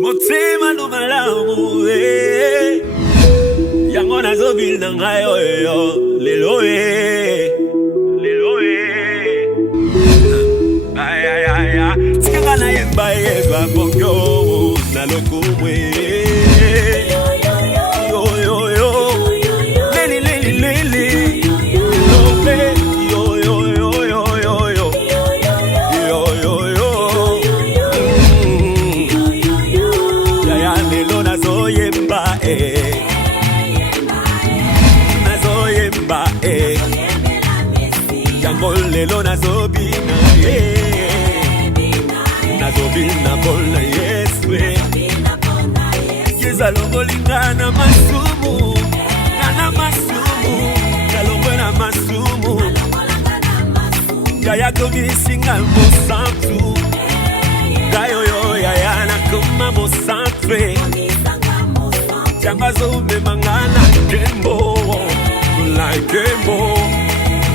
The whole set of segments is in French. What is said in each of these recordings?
Motema no malamu yango nazobil na ngai oyo lelo ayayaya tikanga na yemba yeba bokyo na lokumwe lelo nazobina nazobina bona Yesu Yeza longolingana masumu Nana masumu Kalongwena masumu Yaya komisinga mosantu Gayoyo yaya na kuma mosantre Jambazo memangana kembo Like kembo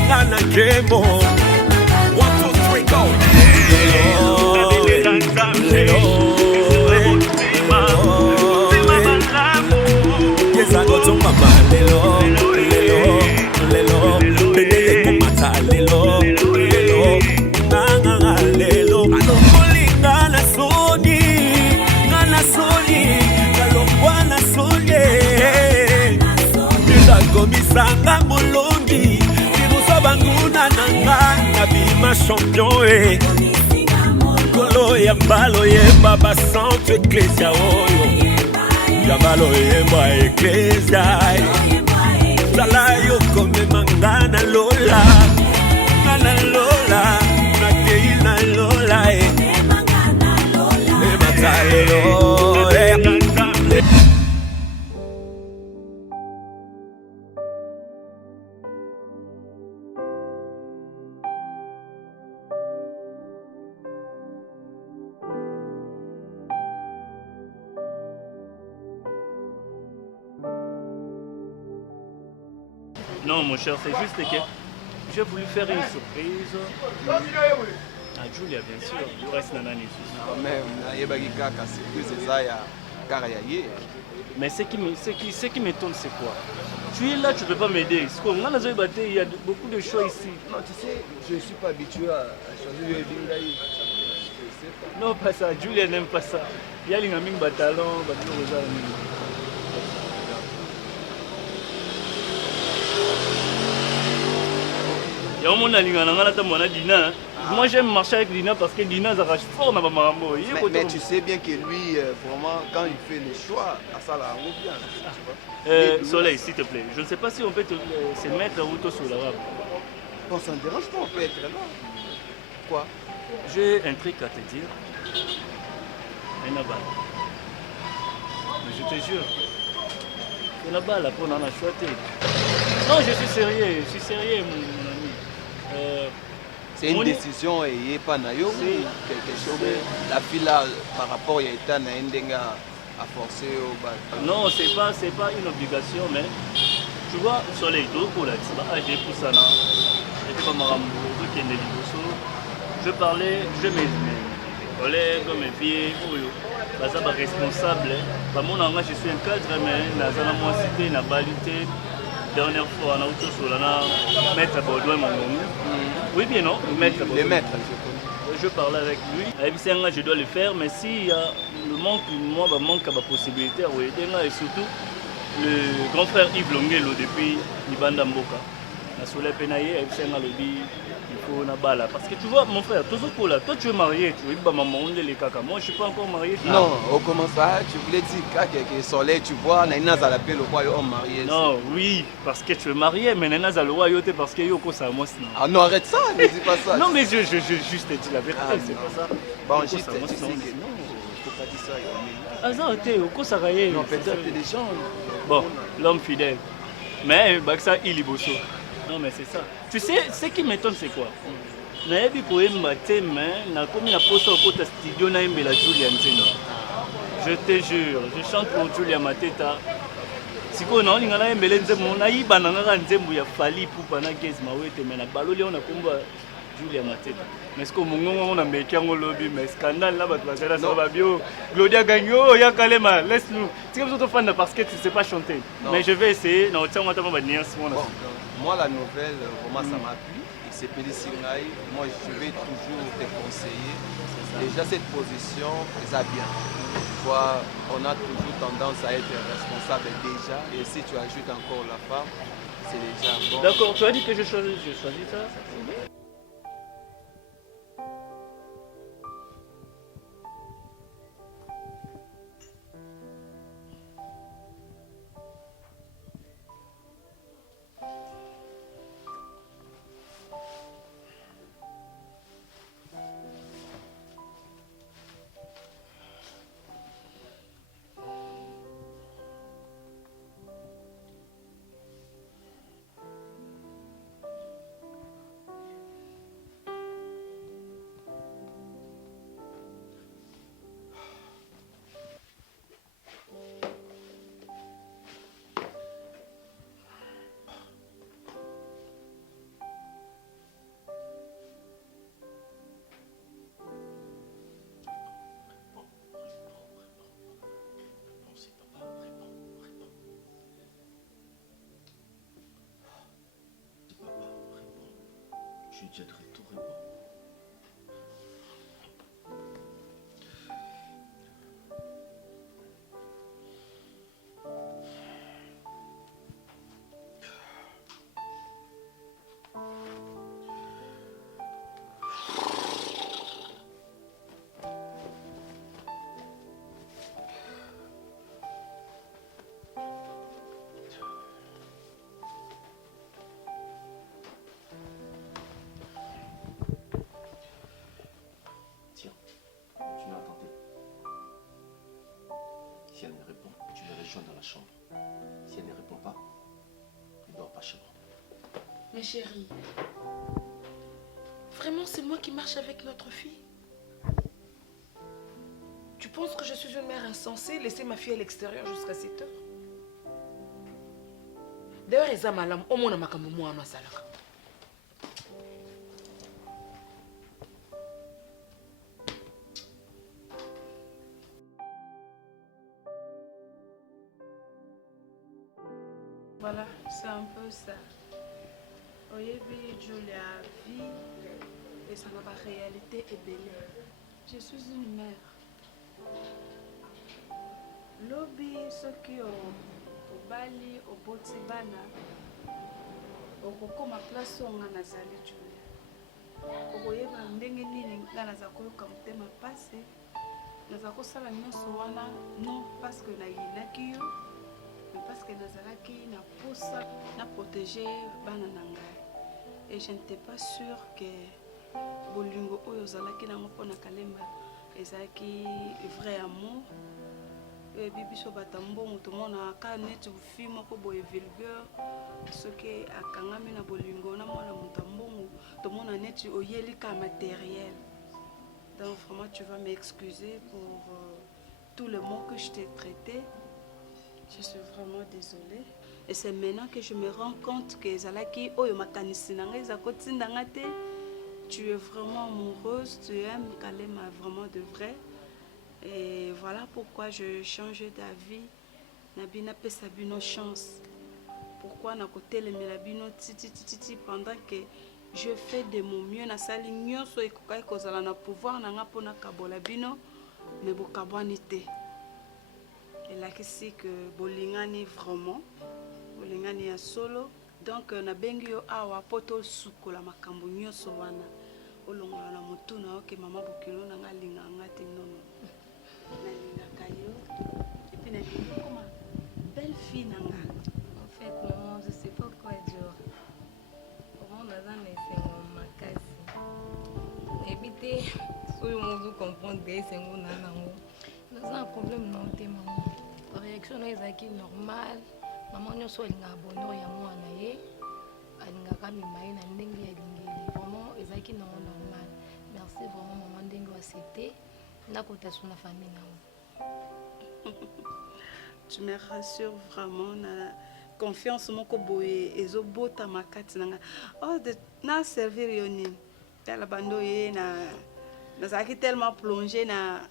Nana kembo 1, 2, 3, go Yes, I go to mama lelo Bedele kumata lelo Nanga lelo Alokolinga na soni Nana soni Kalongwa na soni Nila komisanga molongi Banguna nanga nabima champion Kolo ya mbalo yemba basantu eklesia oyo Ya mbalo yemba eklesia Zala yo kome mangana lola Ngana lola Nakei na lola Emata lola Non mon cher, c'est juste que j'ai voulu faire une surprise à Julia bien sûr, il reste Nanani. Quand même, surprise mais ce qui m'étonne c'est quoi? Tu es là, tu ne peux pas m'aider. Il y a beaucoup de choix ici. Non, tu sais, je ne suis pas habitué à choisir le bingaï. Non, pas ça, Julia n'aime pas ça. Il y a les gamins batalons, il y a un monde qui Dina. Moi j'aime marcher avec Dina parce que Dina s'arrache fort dans ma maman. Mais tu sais bien que lui, vraiment, quand il fait les choix, ça la rend bien. Soleil, s'il te plaît, je ne sais pas si on peut se mettre ou sur l'arabe. Bon, ça ne dérange pas, on peut être là. Quoi? J'ai un truc à te dire. Un aval. Mais je te jure. C'est la balle pour en acheter. Non, je suis sérieux, mon ami. C'est une décision et il n'y a pas quelque chose. La fille là, par rapport à l'État, à forcer au bas. Non, c'est pas une obligation, mais tu vois, Soleil, j'ai pour ça là. Je parlais, je mes collègues, mes filles, je suis responsable. Je suis un cadre, mais je suis cité, dernière fois, on a auto sur la maître Baudouin, mon nom. Oui, bien non, maître Baudouin. Le maître, je parlais avec lui. Je dois le faire, mais s'il y a le manque, moi, manque de possibilité, et surtout le grand frère Yves Longelo depuis Libanda Mboka. La Soleil Penaye, il faut une balle. Parce que tu vois, mon frère, toi tu es marié, tu es maman, les caca. Moi, je ne suis pas encore marié. Non, au comment ça, tu voulais dire que Soleil, tu vois, Naina Zalapé, le roi, est marié. Non, oui, parce que tu es marié, mais Naina Zalapé, parce que Yoko, ça moi. Ah non, arrête ça, ne dis pas ça. Non, mais je juste dit la vérité, c'est pas ça. Bon, juste non, il ne faut pas dire ça. Ah, ça, Yoko, ça va y Non, peut-être des gens. Bon, l'homme fidèle. Mais, ça, il est beau. Non mais c'est ça. Tu sais, ce qui m'étonne c'est quoi? Je te jure, je chante pour Julia Mateta. Si on a un Julia Mateta. Mais est-ce que on a mis un lobby, mais scandale là, ça va bien. Claudia Gagno, ya Kalema, laisse-nous. Tu es plutôt fan de parce que tu ne sais pas chanter. Mais je vais essayer. Non, tiens, on va venir. Moi, la nouvelle, vraiment, ça m'appuie. Et c'est Pélissingaï. Moi, je vais toujours te conseiller. Déjà, cette position, ça bien. Toi, on a toujours tendance à être responsable déjà. Et si tu ajoutes encore la femme, c'est déjà bon. D'accord, tu as dit que je choisis ça. Je suis déjà de retour, réponds. Si elle me répond, tu le rejoins dans la chambre. Si elle ne répond pas, ne dors pas chez moi. Mais chérie, vraiment c'est moi qui marche avec notre fille? Tu penses que je suis une mère insensée, laisser ma fille à l'extérieur jusqu'à 7 heures? D'ailleurs, Eza malam, au moins makambo moi na salaka. Voilà, c'est un peu ça. Oyebi Julia vit et ça n'a pas réalité est belle. Je suis une mère. Lobi soki au bali au botibana au kokoma place onga nazali Julia. Okoyeba ndenge nini nga naza koyoka motema pasi naza kosala nyonso wana non parce que nayinaki yo mais parce que nazalaki na posa na protéger bana na ngai. Et je n'étais pas sûre que bolingo oyo ozalaki nango mpona Kalemba ezalaki vrai amour. Bibiso batambongo tomonaka neti bufi moko boye vulgaire soki akangami na bolingo na mwana motambongo tomona neti oyelika matériel. Donc vraiment tu vas m'excuser pour tous les mots que je t'ai traités. Je suis vraiment désolée. Et c'est maintenant que je me rends compte que Zalaki, oh, tu es vraiment amoureuse, tu aimes Kalema vraiment de vrai. Et voilà pourquoi je change d'avis. Nabina pe sabino chance. Pourquoi na côté le melabino titi pendant que je fais de mon mieux na sali nyonso ekokai kozala na pouvoir na nga pona kabola bino mais bokabwani te. Et là c'est que bolingani vraiment bolingani ya solo donc na bengi yo awa poto sukola makambo nyonso wana olongola na motuna oke mama bokilo na nga linga ngate nono na linga kayo et puis na linga comme belle fille nanga. En fait maman je sais pas quoi dire. Comment on a dans les sengo makasi éviter soyo mozo comprendre des sengo nanango nous avons un problème non te maman. La réaction est normale. Maman nous sommes en bonheur ya mwana ye alingaka mimaye na ndenge ya lingeli vraiment ezaki non normal. Merci vraiment maman ndenge accepté na kota suna famille na. Tu me rassures vraiment na confiance moko boye ezobota makati nanga. Oh de na servir yoni tala bando ye nazalaki tellement plongé na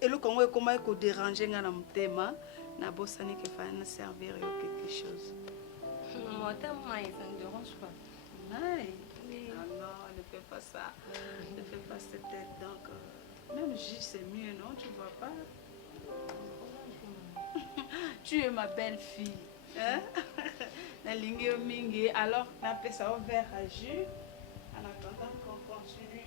eloko yango ekoma ekoderange nga na motema nabosani ke fana na servir yo quelque chose. Moi, ça ne dérange pas. Maï. Ah non, ne fais pas ça. Ne fais pas cette tête. Donc, même J, c'est mieux, non? Tu vois pas? Tu es ma belle fille. Hein? Alors, on appelle ça au verre à jus. En attendant qu'on continue.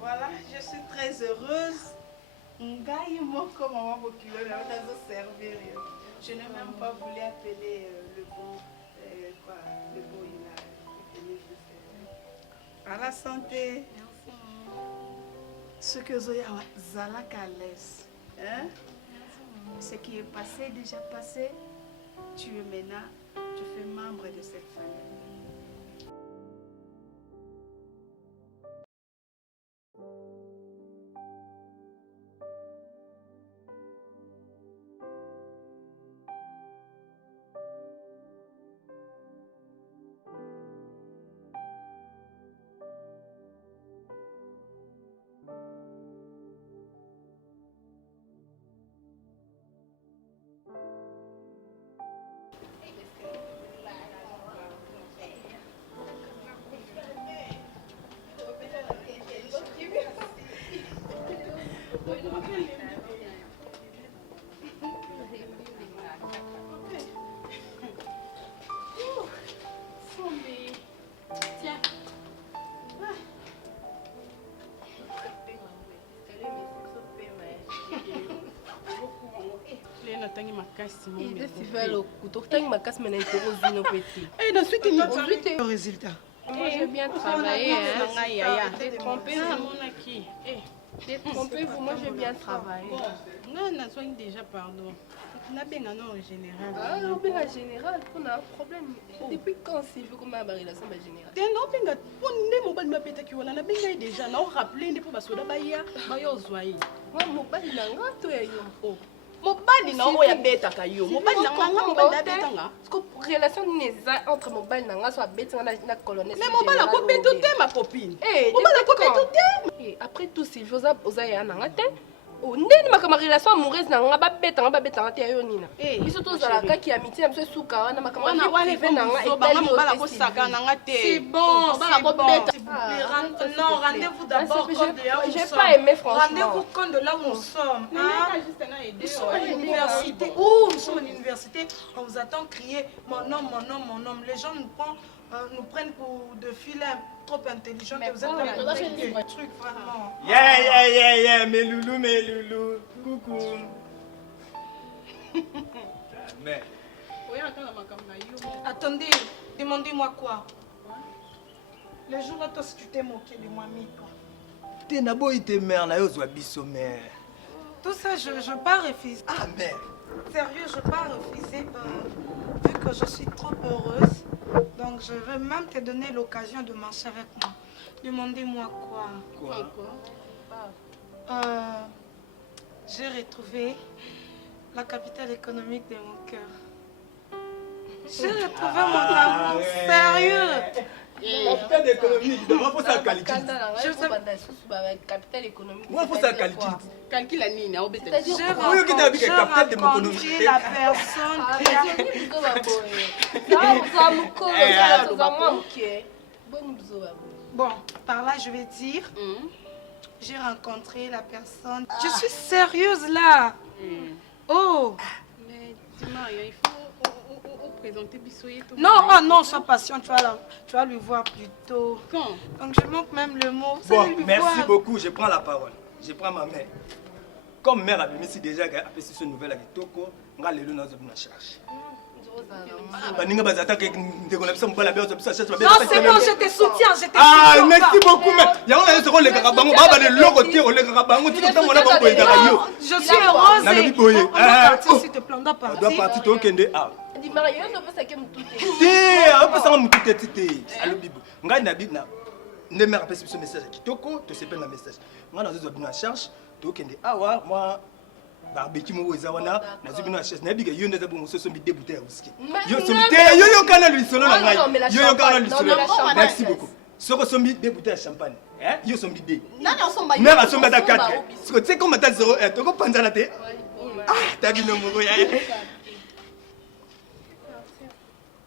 Voilà, je suis très heureuse. Ngaï moko maman bokilo na nazo servir. Je n'ai même pas voulu appeler le bon le bon il a appelé juste. À la santé. Merci. Ce que Zoya zalaka laisse. Hein? Ce qui est passé déjà passé. Tu es maintenant, tu fais membre de cette famille. Le résultat. Moi, j'ai bien travaillé. T'es trompé, t'es trompé, moi, j'ai bien travaillé. Non, on a soigné déjà, pardon. On a bien en général. Ah, on a général, on a un problème. Depuis quand c'est vu comme une relation générale? T'es non, bien, pour ne mobile ma pète qui on a bien déjà, non, rappelé, pour basoda baya, bayo zoye. Moi, mobile n'a pas tout et yo. Mobile na oya beta kayo. Mobile na nga mobile beta nga. Parce que relation entre mobile na nga soit beta na colonel. Mais mobile a copé tout ma copine. Eh, mobile a copé tout. Et après tout c'est Josa Ozaya na nga te. O ndeni makama relation amoureuse na nga ba beta te yo nina. Biso to zala ka ki amitié na biso suka wana makama privé na nga et ba mobile ko saka na nga te. C'est bon, c'est bon. Non, rendez-vous d'abord compte de là où nous sommes. J'ai pas aimé franchement. Rendez-vous compte de là où nous sommes. Nous sommes à l'université. Où nous sommes à l'université, on vous attend crier mon nom, mon nom, mon nom. Les gens nous prennent pour de filets trop intelligents que vous êtes dans le truc vraiment. Yeah, mes loulous. Coucou. Mais. Attendez, demandez-moi quoi? Le jour-là, toi, si tu t'es moqué de moi, toi. T'es nabo et t'es mère, na yo zwa biso mère. Tout ça, je ne pas refuser. Ah, mère. Sérieux, je ne pas refuser vu que je suis trop heureuse. Donc, je veux même te donner l'occasion de marcher avec moi. Demandez-moi quoi? J'ai retrouvé la capitale économique de mon cœur. J'ai retrouvé mon amour. Sérieux. Capitale économique, il faut ça calcul. Capital économique. Moi, faut ça calcul. Calcul la nini, on bête. J'ai rencontré la personne qui a... Bon, par là, je vais dire, j'ai rencontré la personne. Je suis sérieuse là. Oh. Mais dis-moi, il faut présenter Bissoye. Non, oh non, sois patient, tu vas lui voir plus tôt. Quand? Donc je manque même le mot. Bon, merci beaucoup, je prends la parole. Je prends ma mère. Comme mère a mis déjà apprécié ce nouvel à Toko, on va le dans une charge. Baninga bazataka ndeko ça mbala bien ça cherche. Non, c'est bon, je te soutiens, je te soutiens. Ah, merci beaucoup mais ya on a ce rôle le karabango ba le logo ti le karabango tu temps on a bon boy yo. Je suis heureuse. Na lobi boye. On doit partir s'il te plaît, on doit partir. On doit partir to kende ah. Di Mario no pesa ke mutute. Té, on peut ça mutute tité. Allo bibo. Ngai na bina. Ne me rappelle ce message kitoko, to se peine un message. Nga na zo bina charge to kende awa moi barbecue mo wezawana na zo bina charge na biga yo ndeza bon so so mi débuter whisky. Yo so mi té yo kana lui solo na ngai. Yo kana lui solo. Merci beaucoup. Soko so mi débuter champagne. Hein? Yo so mi dé. Nana osomba yo. Mère asomba ta 4. Siko tu sais comment ta 0 to ko panza la té. Ah, ta bino mo ya.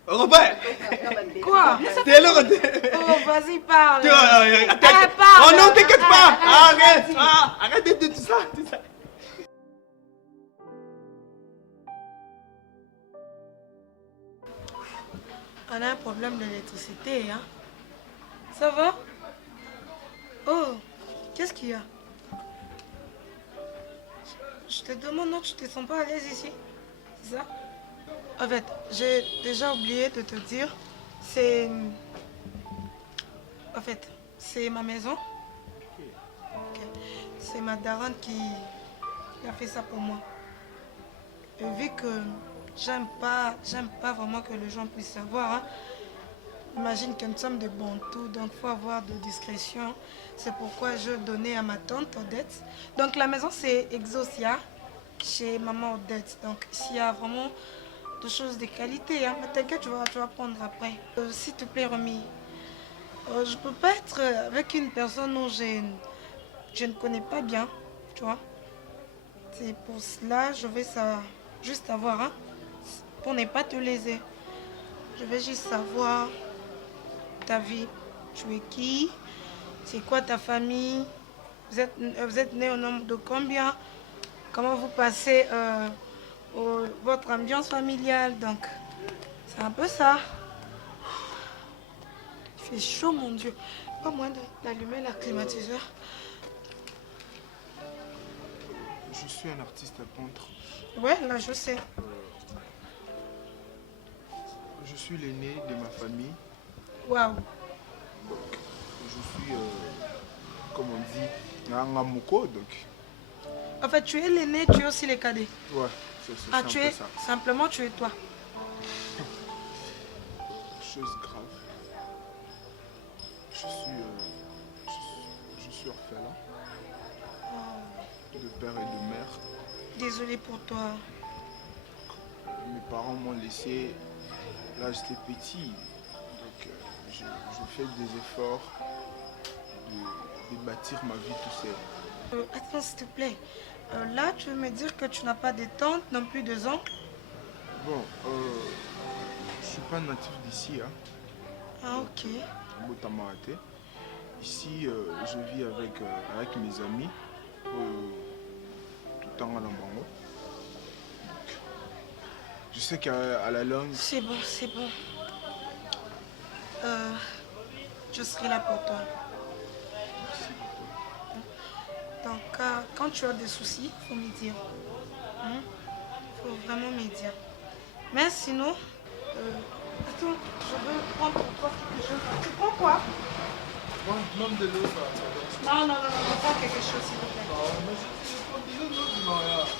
Quoi? T'es là, oh, vas-y, parle. Oh non, t'inquiète pas. Arrête. Arrête de tout ça. On a un problème d'électricité, hein? Ça va? Oh, qu'est-ce qu'il y a? Je te demande, non, tu te sens pas à l'aise ici? C'est ça? En fait, j'ai déjà oublié de te dire, c'est... En fait, c'est ma maison. Okay. C'est ma daronne qui a fait ça pour moi. Et vu que j'aime pas vraiment que les gens puissent savoir, hein. Imagine que nous sommes des bantous, donc il faut avoir de discrétion. C'est pourquoi je donnais à ma tante Odette. Donc la maison c'est Exosia, chez maman Odette. Donc s'il y a vraiment de choses de qualité, hein, mais t'inquiète, tu vas prendre après. S'il te plaît, Romy, je ne peux pas être avec une personne dont je ne connais pas bien, tu vois. C'est pour cela, je vais ça, juste savoir, hein, pour ne pas te léser. Je vais juste savoir ta vie. Tu es qui? C'est quoi ta famille? Vous êtes né au nombre de combien? Comment vous passez votre ambiance familiale? Donc, c'est un peu ça. Il fait chaud, mon Dieu. Pas moins d'allumer la climatiseur. Je suis un artiste peintre. Ouais, là, je sais. Je suis l'aîné de ma famille. Waouh. Je suis, comme on dit, un Ngamuko, donc. En fait, tu es l'aîné, tu es aussi le cadet. Ouais, c'est un peu ça. Simplement, tu es toi. Chose grave. Je suis orphelin. De père et de mère. Désolée pour toi. Mes parents m'ont laissé, là j'étais petit, donc je fais des efforts de bâtir ma vie tout seul. Attends s'il te plaît, là tu veux me dire que tu n'as pas de tante, non plus de oncles? Bon, je suis pas natif d'ici, hein. Ah ok. Ici je vis avec mes amis, tout en Alambango. Je sais qu'à la longue... C'est bon, c'est bon. Je serai là pour toi. Merci beaucoup. Donc, quand tu as des soucis, il faut me dire. Il faut vraiment me dire. Mais sinon, attends, je veux prendre pour toi quelque chose. Tu prends quoi? Bon, même de l'eau, ça. Non, prends quelque chose, s'il te plaît. Non, mais je prends déjà de l'eau du mariage.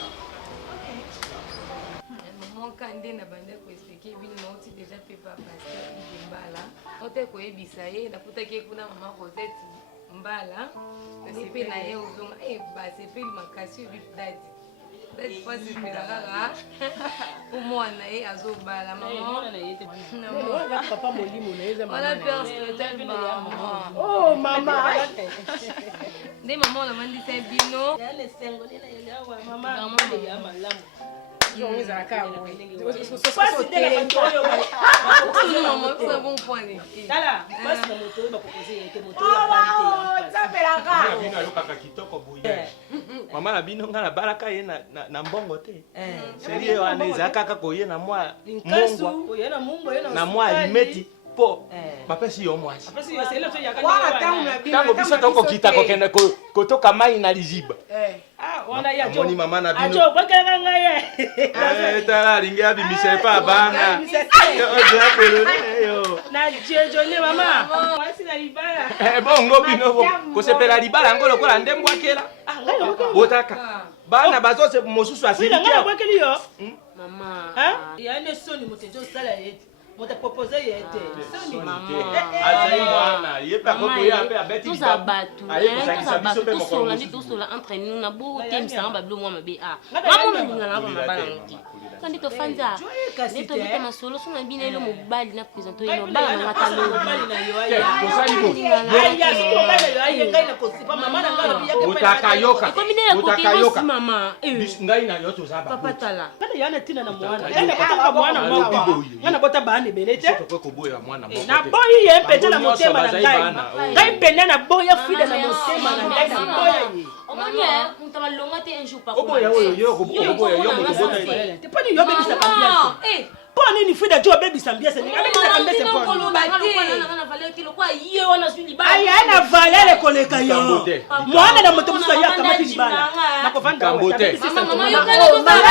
Kande na banda ko expliquer bino na oti déjà fait pas passer mbala ote ko ebisa ye na puta ke kuna mama Rosette mbala na pe na ye ozonga ba se pe makasi bi dadi fois c'est rara pour moi na ye azobala maman na papa molimo na yeza maman on a peur tellement oh maman des mamans la mandi c'est bino ya le sengo ni na ya wa mama maman ya malamu Jones à Cabo. Bon point. Mama na bino nga na baraka ye na mbongo te. Serie waneza kaka koye na mwa mongwa. Na mwa alimeti po bapesi yo mwasi. Tango biso toko kita kokende kotoka mai na liziba. Moni maman na bino. Ajo bakanga ngaye. Tala lingi abi Michel pa bana. Ozo apelone yo. Na jejo ni mama. Mwasi na libala. Bongo bino ko sepela libala ngolo kola ndembwa kela. Botaka. Bana bazose mosusu asili. Ngala kwekeli yo. Mama. Ya ne soni motenjo sala yeti. Mote proposer yeti. Soni mama. Azai mwana, yepa koko ya pe abeti libala. Tous abatu. Tous sola ndi tous sola entre nous na bo tem sa bablo mwa mabe a. Mama ndinga na ba mabala ngoti. Kandi to fanza. Ne to bita masolo so na bina ile mobali na présenter ino bala na talo. Mobali na yo aya. Aya siko bala yo aya ngai na kosipa mama na ngala biya ke. Utakayoka. Utakayoka mama. Ngai na yo to zaba. Papa tala. Kada yana tina na mwana. Yana kota mwana mwa. Yana kota bana belete. Soko ko boya mwana moko. Na boyi ye mpete na motema na ngai. Ngai pende na boya fide na motema na ngai na boya ye. Omoni mutama longa te un jour par mois. Oboya yo ko boya yo mo bota ye. Te pani yo bebisa kambiasa. Poni ni fide jo bebisa mbiasa ni. Abebisa kambiasa poni. Aya na valere koleka yo. Mwana na moto musa ya kamati libala. Na kovanda Kambote. Mama yo kana to sala.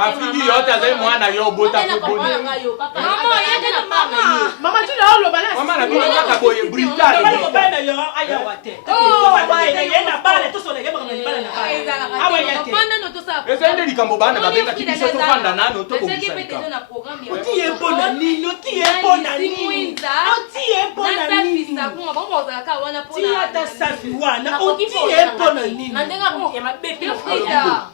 Afidi yo ta zai mwana yo bota ko boni. Mama yende na mama. Mama tu na olo bala. Mama na bino ka boye brutal. Mama bana yo aya wate. Oh, bana yena bala to so na yeba kana bala na bala. Awa yate. Ezende likambo bana babenga kibiso to fanda nano to kobisa. Oti yebo na nini? Oti yebo na nini? Oti yebo na nini? Ti ata safi wana. Oti yebo na nini? Nandenga bo ya mabepi na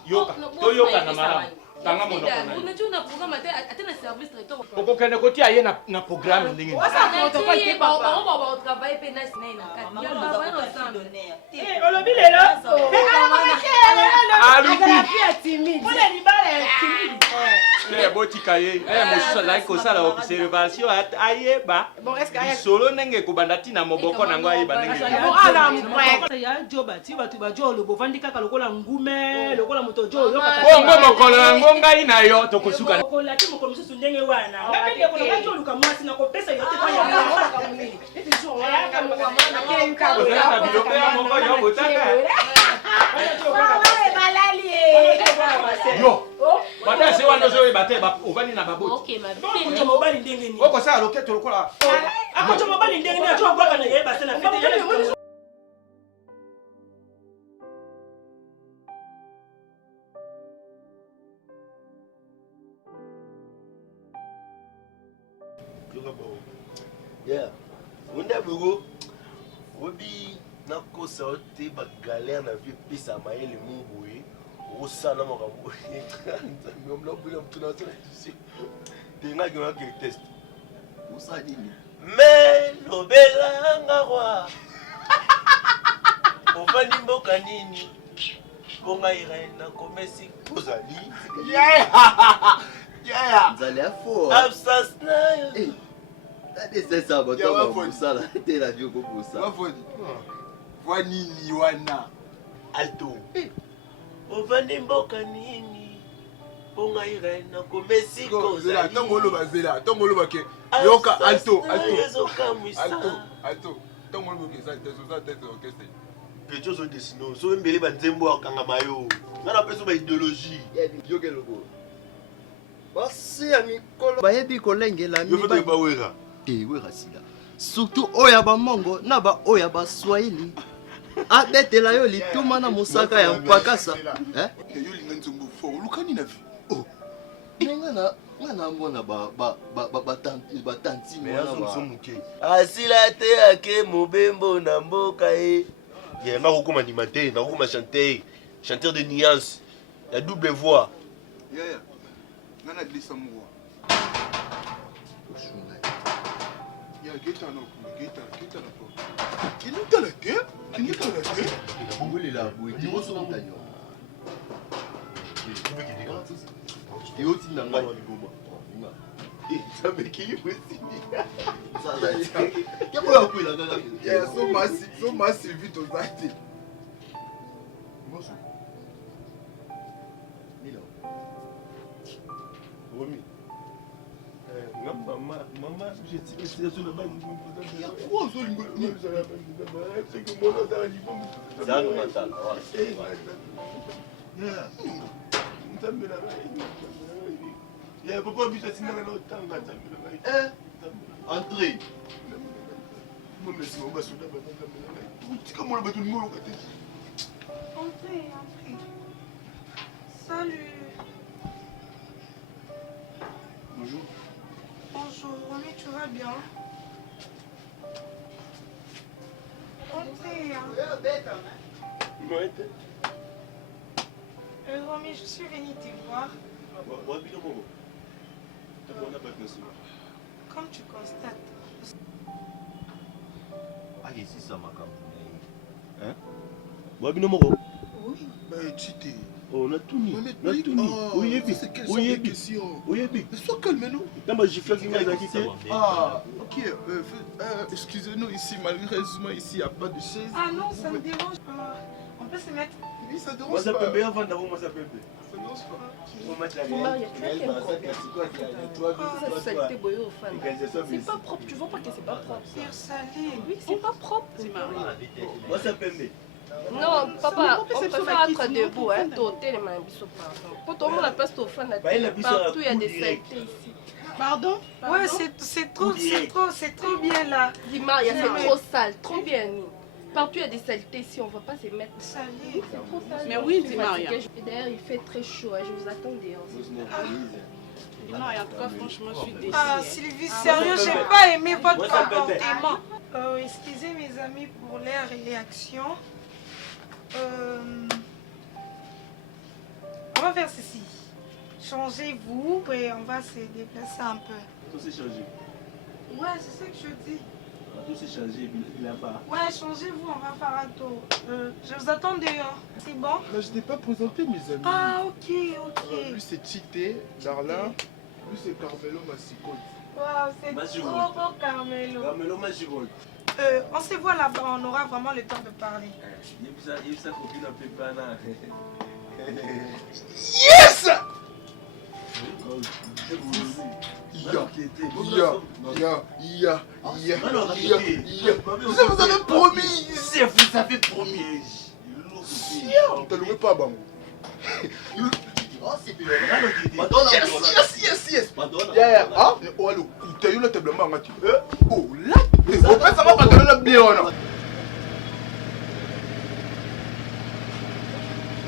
yoka. To yoka na mara. Tanga mono kona. Unajua una program atena service traiteur. Okokene kotia ye na programme ndingi. Wasa protocole te papa. On va travailler pe nice na ina kati. Ya baba no ensemble. Olobi lelo. Aluki. Timide. Pole libala timide. Botika ye. Mosusu azali kosala observation ayeba. Bon, est-ce que solo ndenge kobanda tina moboko nango ayeba ndenge. Ya joba ti batu ba jo lobo vandi kaka lokola ngume, lokola moto jo yo kaka. Bongo mokolo nango ngai na yo tokosuka. Lokola ti mokolo mususu ndenge wana. Ngabe ndeko na jo luka mwasi na kopesa yo te kwa ya kaka mwili. Eti jo wala kaka mwana ke yuka. Ozala bilobe ya moko yo botaka. Yo. Bata se wando zo ebate ba ovani na baboti. Okay, ma bite. Mobali ndenge ni. Oko sa loketo lokola. Akocho mobali ndenge ni ajo gwaka na yeba sana fete yana. Yeah. Wunda bugo. Obi na kosa ote ba galère na vie pisa maele mubuye. Osana makambo. Ngomlo bula mtuna sana tisi. Tenga ki ngaki test. Usa nini? Mais lobela ngwa. Ovani mboka nini? Konga irena komesi kozali. Yeah. Yeah. Nzali afo. Absence na. C'est ça, bon, toi, pour ça, là, t'es la vie pour ça. Vois nini wana. Alto. Ovani mboka nini? Ponga irena komesi kozali. Tongolo bazela, tongolo bake. Yoka alto, alto. Alto. Tongolo bake ça, ça tête orchestre. Quelque chose de sinon, so mbele banzembo akanga mayo. Ngana peso ba idéologie. Yoke logo. Basi ya mikolo bayebi kolengela mi. Yo foto ba wera. Wera sila. Surtout oya ba mongo na ba oya ba swahili. Abetela yo lituma na musaka ya mpakasa. Yo linga nzumbu fo, lukani na vi. Oh. Ngana mona ba tanti mona ba. Asila te ake mobembo na mboka e. Yenga kokoma animateur, na kokoma chanteur de nuance. La double voix. Yeah. Ngana glissa mwa. Ya geta no geta na po. Kinuta la ke? Bongoli la boui, tu vois son tanyo. Et aussi na ngwa ngoma. Ça m'équilibre aussi. Ça ça. Qu'est-ce que la gaga? Yeah, so massive vite aux actes. Bonjour. Milo. Romi. Maman, Maman, j'ai tiré sur le bain. Il y a quoi sur le bain? C'est que mon autre a dit bon. C'est un mental. Il y a papa qui a signé dans le temps. André. Moi, je suis pas sûr de comment on va tout le monde. Entrez. Salut. Bonjour. Bonjour, Romy, tu vas bien? Entrez. Romy, je suis venue te voir. Comme tu constates. Ah, c'est ça ma campagne. Hein? Oui. Bah, cheaté. On a tout mis. Oui, c'est quelle sorte de question? Mais sois calme, non? Ah, ok. Excusez-nous ici, malheureusement, ici, il n'y a pas de chaise. Ah non, ça me dérange pas. On peut se mettre. Oui, ça dérange pas. Moi, ça peut bien avant d'avoir moi, ça peut bien. Ça dérange pas. C'est pas propre, tu vois pas que c'est pas propre. C'est salé. Oui, c'est pas propre. Moi, ça peut bien. Non, papa, on préfère être debout, hein, t'ôter les mains, quand tout le monde a pas au fan, partout il y a des saletés ici. Pardon? Ouais, c'est trop bien là. Dis-moi, c'est trop sale, trop bien. Partout il y a des saletés ici, on va pas se mettre salé. C'est trop sale. Mais oui, dis Maria. D'ailleurs, il fait très chaud, je vous attends dehors. Non, en tout cas, franchement, je suis déçue. Ah, Sylvie, sérieux, j'ai pas aimé votre comportement. Excusez mes amis pour leur réaction. On va faire ceci. Changez-vous et on va se déplacer un peu. Tout s'est changé. Ouais, c'est ce que je dis. Tout s'est changé, il n'a pas. Ouais, changez-vous, on va faire un tour. Je vous attends dehors. C'est bon? Mais je t'ai pas présenté, mes amis. Ah, ok. Lui, c'est Cheaté, Darlin. Lui, c'est Carmelo Massicote. Waouh, c'est trop beau, Carmelo. Carmelo Massicote. On se voit là-bas, on aura vraiment le temps de parler. Yes! Vous avez promis! Vous avez promis! T'as loué pas, Bamou? Yes. Yeah. Ah? Oh, allô, t'as eu le tablement, Mathieu. Oh, là, ça va pas donner la bien, non?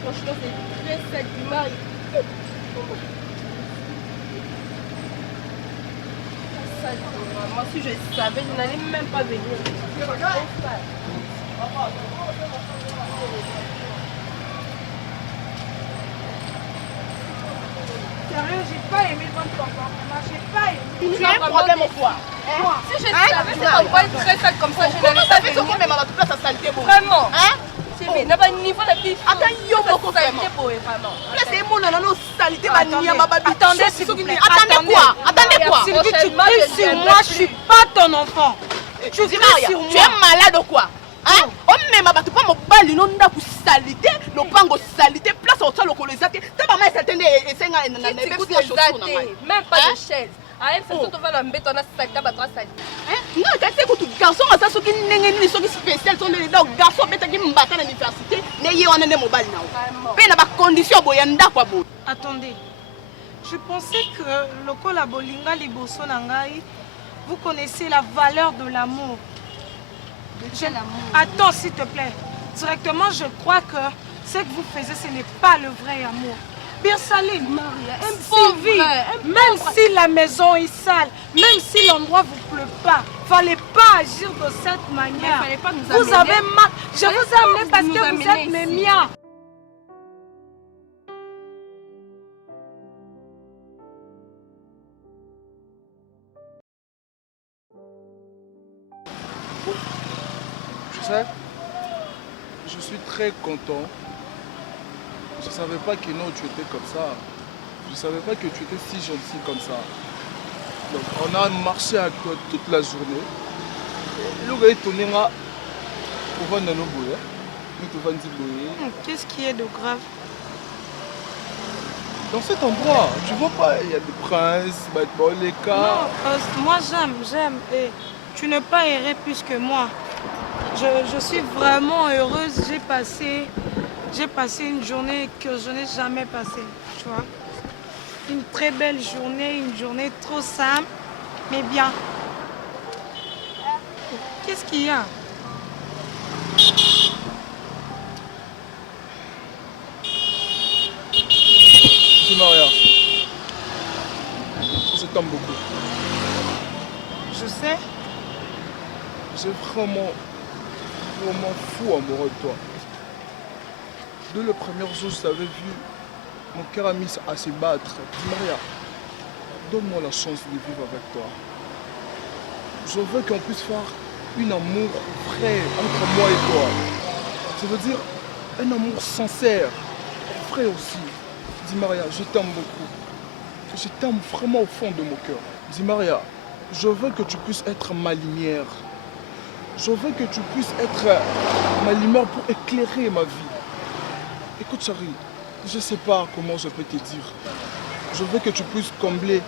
Franchement, c'est très sale du mari. Moi, si je savais, je n'allais même pas venir. Sérieux, j'ai pas aimé votre comportement. J'ai pas aimé. Tu as un problème ou quoi? Si je savais, c'est pas quoi être très sale comme ça, je n'allais pas venir. Même à la place, ça saleté. Vraiment? Hein? C'est n'a pas niveau la petite. Attends, yo, beaucoup vraiment. Là, c'est mon non saleté, ma nia, ma babi. Attendez, s'il vous plaît. Attendez quoi? Sylvie, tu cries sur moi, je suis pas ton enfant. Tu cries sur moi. Tu es malade ou quoi? Hein? On ne m'a pas mon bal, non, n'a pas salité, le pango salité, place au sol, le zate. T'as pas mal saleté, et c'est un même pas de chaise. Ah, c'est tout va l'embêter, on a saleté, bah, toi, saleté. Non, quand c'est que tout garçon, ça, ce qui n'est pas spécial, sont les garçons, mais qui me battent à l'université, n'ayez pas un mobile. Mais la condition, boyanda, quoi, beau. Attendez, je pensais que le Kolabolinga Liboso Nangai, vous connaissez la valeur de l'amour. Attends, s'il te plaît. Directement, je crois que ce que vous faites, ce n'est pas le vrai amour. Birsaline, Sylvie, même si la maison est sale, même si l'endroit ne vous plaît pas, fallait pas agir de cette manière. Vous avez mal. Je vous ai amené parce que vous êtes mes miens. Tu sais, je suis très content. Je ne savais pas que non, tu étais comme ça. Je ne savais pas que tu étais si gentil comme ça. Donc, on a marché avec toi toute la journée. Qu'est-ce qui est de grave? dans cet endroit, tu vois pas, il y a des princes, les cas. Non, moi j'aime. Et tu n'es pas erré plus que moi. Je suis vraiment heureuse. J'ai passé une journée que je n'ai jamais passée, tu vois. Une très belle journée, une journée trop simple, mais bien. Qu'est-ce qu'il y a? Maria, je t'aime beaucoup. Je sais. J'ai vraiment fou amoureux de toi. Dès le premier jour, je t'avais vu, mon cœur a mis à se battre. Dis Maria, donne-moi la chance de vivre avec toi. Je veux qu'on puisse faire un amour vrai entre moi et toi. Ça veut dire un amour sincère, vrai aussi. Dis Maria, je t'aime beaucoup. Je t'aime vraiment au fond de mon cœur. Dis Maria, je veux que tu puisses être ma lumière. Je veux que tu puisses être ma lumière pour éclairer ma vie. Écoute chérie, je ne sais pas comment je peux te dire. Je veux que tu puisses combler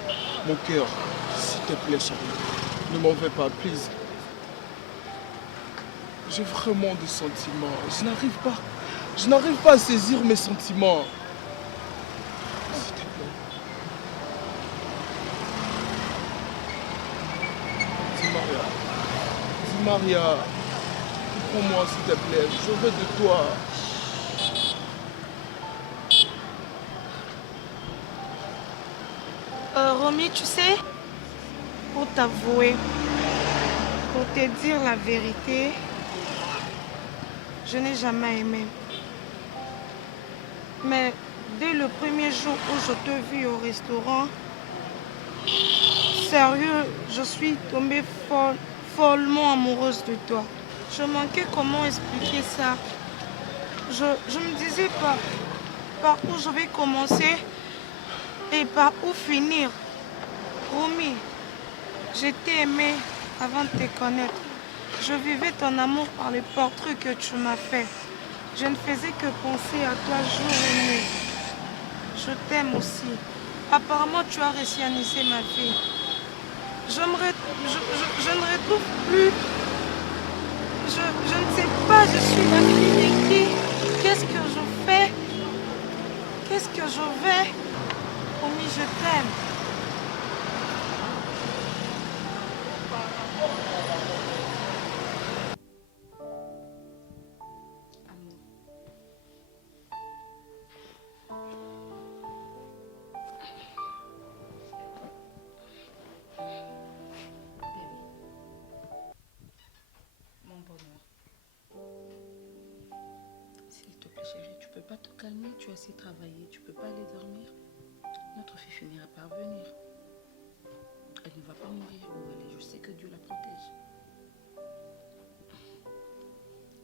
mon cœur. S'il te plaît chérie, ne m'en veux pas, please. J'ai vraiment des sentiments. Je n'arrive pas à saisir mes sentiments. S'il te plaît. Dis Maria, prends-moi s'il te plaît. Je veux de toi. Romy, tu sais, pour t'avouer, pour te dire la vérité, je n'ai jamais aimé. Mais dès le premier jour où je t'ai vu au restaurant, sérieux, je suis tombée follement amoureuse de toi. Je manquais comment expliquer ça. Je me disais pas par où je vais commencer et par où finir. Romy, je t'ai aimé avant de te connaître. Je vivais ton amour par les portraits que tu m'as fait. Je ne faisais que penser à toi jour et nuit. Je t'aime aussi. Apparemment, tu as réussi à nisser ma vie. Je ne retrouve plus. Je ne sais pas, je suis la fille de qui. Qu'est-ce que je fais? Qu'est-ce que je vais? Romy, je t'aime. Tu peux pas te calmer, tu as assez travaillé, tu peux pas aller dormir. Notre fille finira par venir. Elle ne va pas mourir où elle est, je sais que Dieu la protège.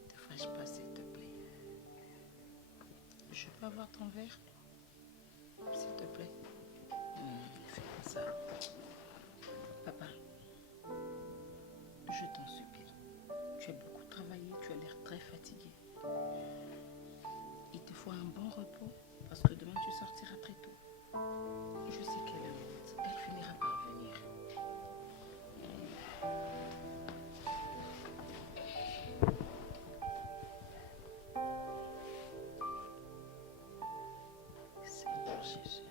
Ne te fâche pas s'il te plaît. Je peux avoir ton verre? S'il te plaît. Fais pas ça. Papa, je t'en supplie. Tu as beaucoup travaillé, tu as l'air très fatigué. Il te faut un bon repos parce que demain tu sortiras très tôt. Je sais qu'elle est morte. Elle finira par venir. Seigneur Jésus.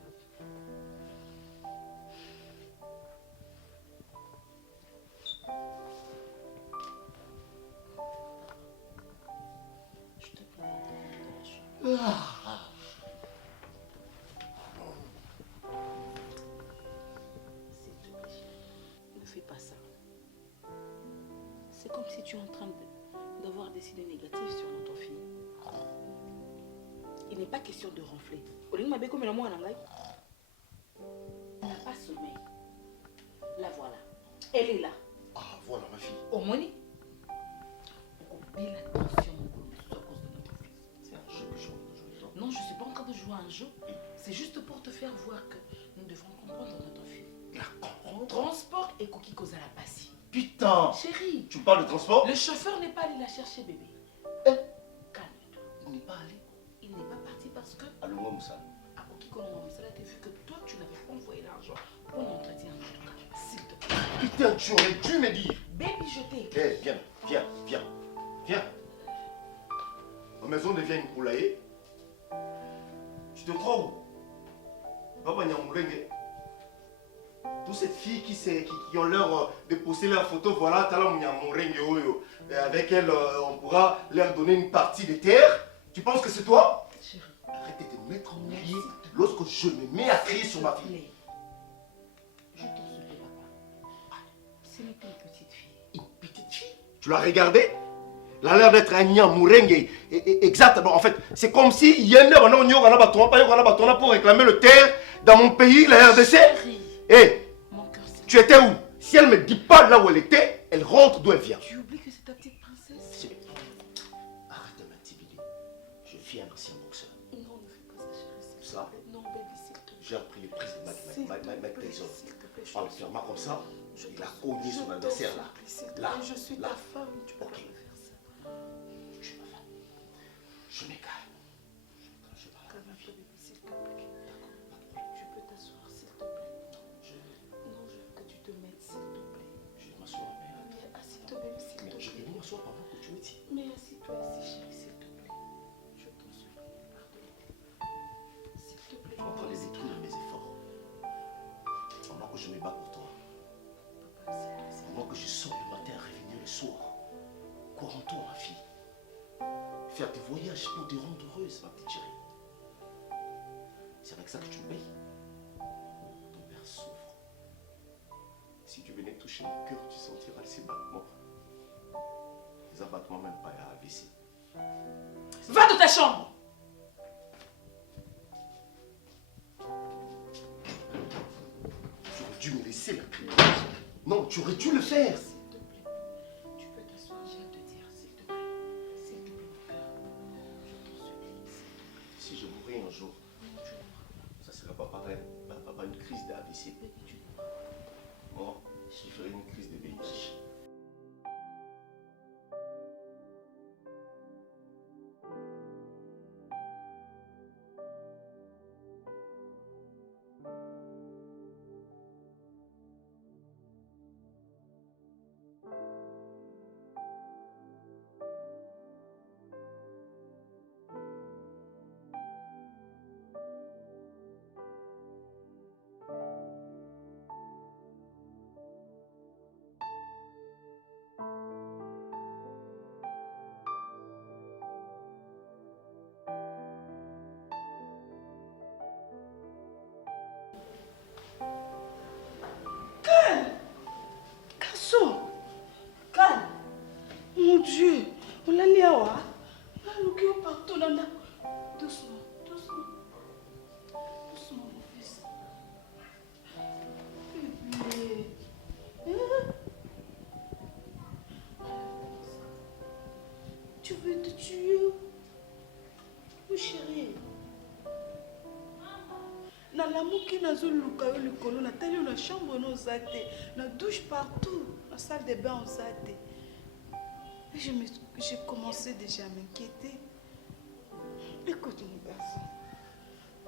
Je te prie de la chambre. S'il te plaît, chérie, ne fais pas ça. C'est comme si tu es en train d'avoir des signes négatifs sur notre fille. Il n'est pas question de ronfler. Elle n'a pas sommeil. La voilà. Elle est là. Ah, voilà ma fille. Au moins, oublie la tension à cause de notre fille. C'est un jeu que je joue. Non, je ne suis pas en train de jouer à un jeu. C'est juste pour te faire voir que nous devons comprendre notre fille. Transport et Koki Koza la passie. Putain! Chérie! Tu me parles de transport? Le chauffeur n'est pas allé la chercher, bébé. Calme-toi. Il n'est pas allé. Il n'est pas parti parce que... Allô, moi, Moussa. À Koki Koza, Moussa, t'es Putain, tu aurais dû me dire. Baby, je t'ai. Eh, viens. Ma maison devient une poulailler. Tu te crois où? Papa Nyamulenge. Toutes ces filles qui ont l'air de poster leurs photos, voilà, Talam Nyamulenge Oyo. Avec elle, on pourra leur donner une partie de terre. Tu penses que c'est toi? Arrête de te mettre en pied lorsque je me mets à crier sur ma fille. Je t'en supplie, papa. Ce n'est qu'une petite fille. Une petite fille? Tu l'as regardée? Elle a l'air d'être un Nyamulenge. Exactement. En fait, c'est comme si il y a un pour réclamer le terre dans mon pays, la RDC. Hé, tu étais où? Si elle ne me dit pas là où elle était, elle rentre d'où elle vient. Tu oublies que c'est ta petite princesse? Arrête de m'intimider. Je suis un ancien boxeur. Non, ne fais pas ça, chérie. Ça? Non, baby, s'il te plaît. J'ai appris les prises de Mike Tyson. En le fermant comme ça, il a cogné son adversaire là. Là, je suis ta femme, tu peux pas me faire ça. Tu es ma femme. Je m'égale. Calme-toi, baby, s'il te plaît. Tu peux t'asseoir, s'il te plaît. Non, je veux que tu te mettes, s'il te plaît. Je vais m'asseoir, mais assis-toi, baby, s'il te plaît. Je vais m'asseoir pendant que tu me dis. Mais assis-toi ici, chérie, s'il te plaît. Je t'en supplie, pardonne-moi. S'il te plaît. Tu es en train de détruire mes efforts. Pendant que je me bats pour toi. Pendant que je sors le matin, revenir le soir. Quoi en toi, ma fille? Faire des voyages pour te rendre heureuse, ma petite chérie. C'est avec ça que tu me payes. Ton père souffre. Si tu venais toucher mon cœur, tu sentiras ces battements. Les abattements même pas à AVC. Va de ta chambre! Tu aurais dû me laisser la clé. Non, tu aurais dû le faire. S'il te plaît. Tu peux t'asseoir, j'ai à te dire, s'il te plaît. S'il te plaît, mon cœur. Je t'en supplie. Si je mourais un jour, ça ne sera pas pareil. Pas une crise d'AVC. Moi, je ferais une crise de VIH. Mon Dieu, on l'a lié à on partout là. Doucement, doucement. Doucement, mon fils. Bébé. Tu veux te tuer? Oui, chérie. Na lamuki nazoluka yo likolo na tali na chambre no zate na douche partout na salle de bain on zate. J'ai commencé déjà à m'inquiéter. Écoute mon garçon,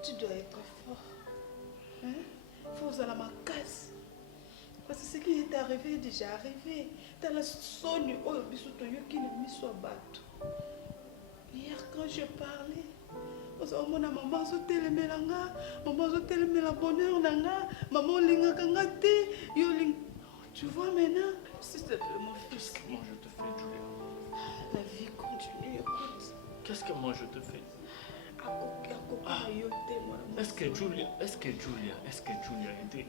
tu dois être fort. Hein? Faut aller à ma case. Parce que ce qui est arrivé est déjà arrivé. T'as la sonne oh bisoto yo qui ne mis soit bateau. Hier quand je parlais, maman azotelemela nga, maman azotelemela bonheur na nga, maman olingaka nga te, yo ling. Tu vois maintenant, s'il te plaît mon fils. Comment je te fais, Julia? La vie continue, écoute. Qu'est-ce que moi je te fais? Est-ce que Julia était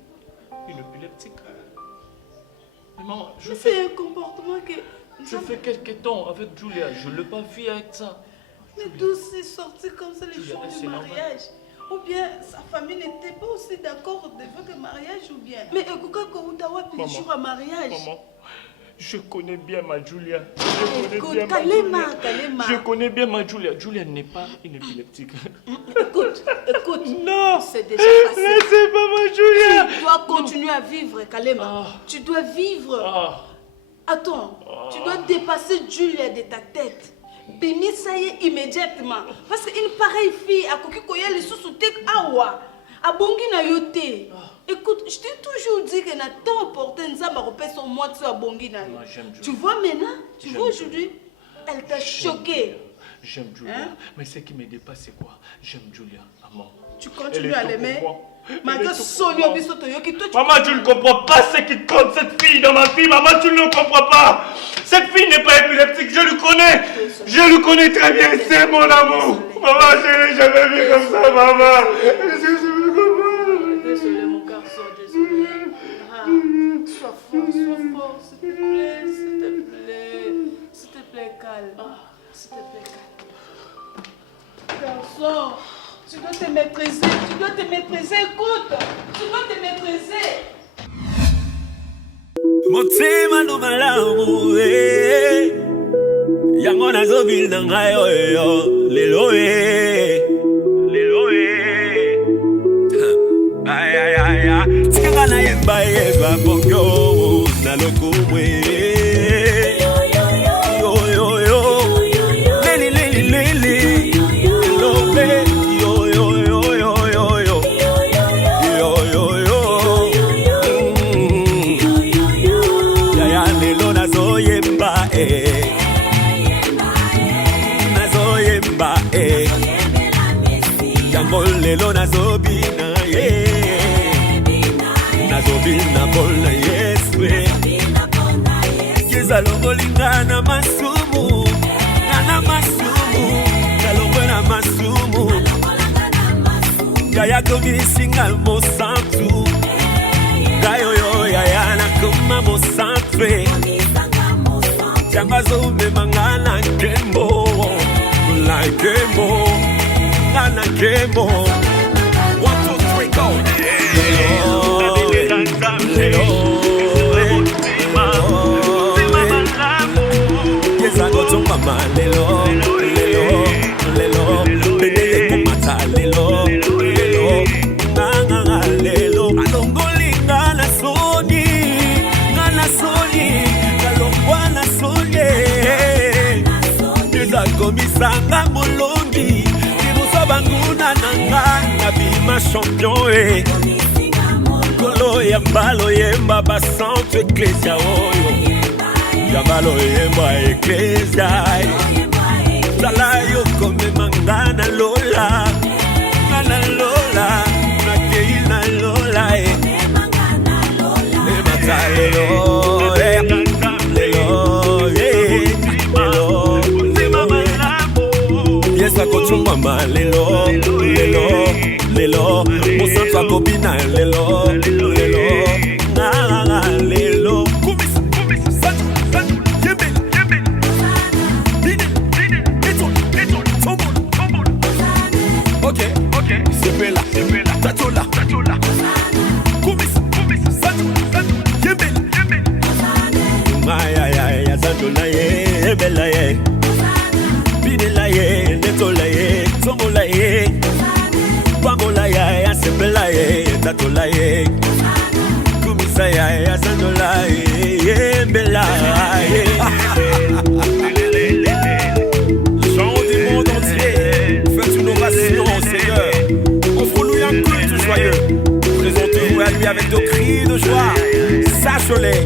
une épileptique? Mais maman, c'est un comportement que... Je fais quelques temps avec Julia, je ne l'ai pas vu avec ça. Mais d'où c'est sorti comme ça les jours du mariage? Ou bien sa famille n'était pas aussi d'accord avec le mariage ou bien? Mais écoute, les jours à mariage. Maman, je connais bien ma Julia. Je connais bien ma Julia. Julia n'est pas une épileptique. Écoute. Non. C'est déjà passé. Laissez pas ma Julia. Tu dois continuer à vivre, Kalema. Tu dois vivre. Attends, tu dois dépasser Julia de ta tête. Béni ça y est immédiatement. Parce qu'une pareille fille a coquille koya les sous-soutés awa. A bongi na yote. Écoute, je t'ai toujours dit que n'a tant porté ça m'a repéré son moi que ça bongi na. Tu vois maintenant, tu vois aujourd'hui, elle t'a choqué. J'aime Julia, hein? Mais ce qui me dépasse c'est quoi? J'aime Julia à mort. Tu continues à l'aimer? Maman, tu ne comprends pas ce qui compte cette fille dans ma vie. Maman, tu ne le comprends pas. Cette fille n'est pas épileptique, je le connais. Je le connais très bien, c'est mon amour. Maman, je n'ai jamais vu comme ça, maman. Désolé, mon garçon, désolé. Sois fort, s'il te plaît, s'il te plaît. S'il te plaît, calme. S'il te plaît, calme. Garçon, tu dois te maîtriser, écoute. Tu dois te maîtriser. Motema no malamu yango nazobil na ngai oyo lelo ay tika na yemba yeba bokyo na lokumwe lelo nazobina nazobina bona yeswe kizalongolingana masumu nana masumu kalongwena masumu yayakomisinga mosantu gayoyo yayana kuma mosantre jangazomemangana nkembo nkembo Nana Kemo 1, 2, 3, go Yes, I go to mama Lelo Bede kumata Lelo Nanga Lelo Alongoli Ngana Soni Kalongwa na Soni Yes, I go misanga Molongi Banguna nanga nabima champion Kolo yambalo yemba basantu eklesia oyo Yambalo yemba eklesia Zala yo kome mangana lola Ngana lola Nakeina lola Emata lelo Yes, I go to mama lelo Mosantu akobina lelo Nana lelo Kumisa Satu Yemel Dine Tombol Okay Sepela Tatola Kumisa Satu Yemel Maya Zandola Yemela Binela Netola Tomola Pamola Sepela Tatola Kumisa Zandola Yemela Chant du monde entier, faites une ovation au Seigneur. Offre-lui un culte joyeux. Présentez-vous à lui avec de cris de joie. Sache-les.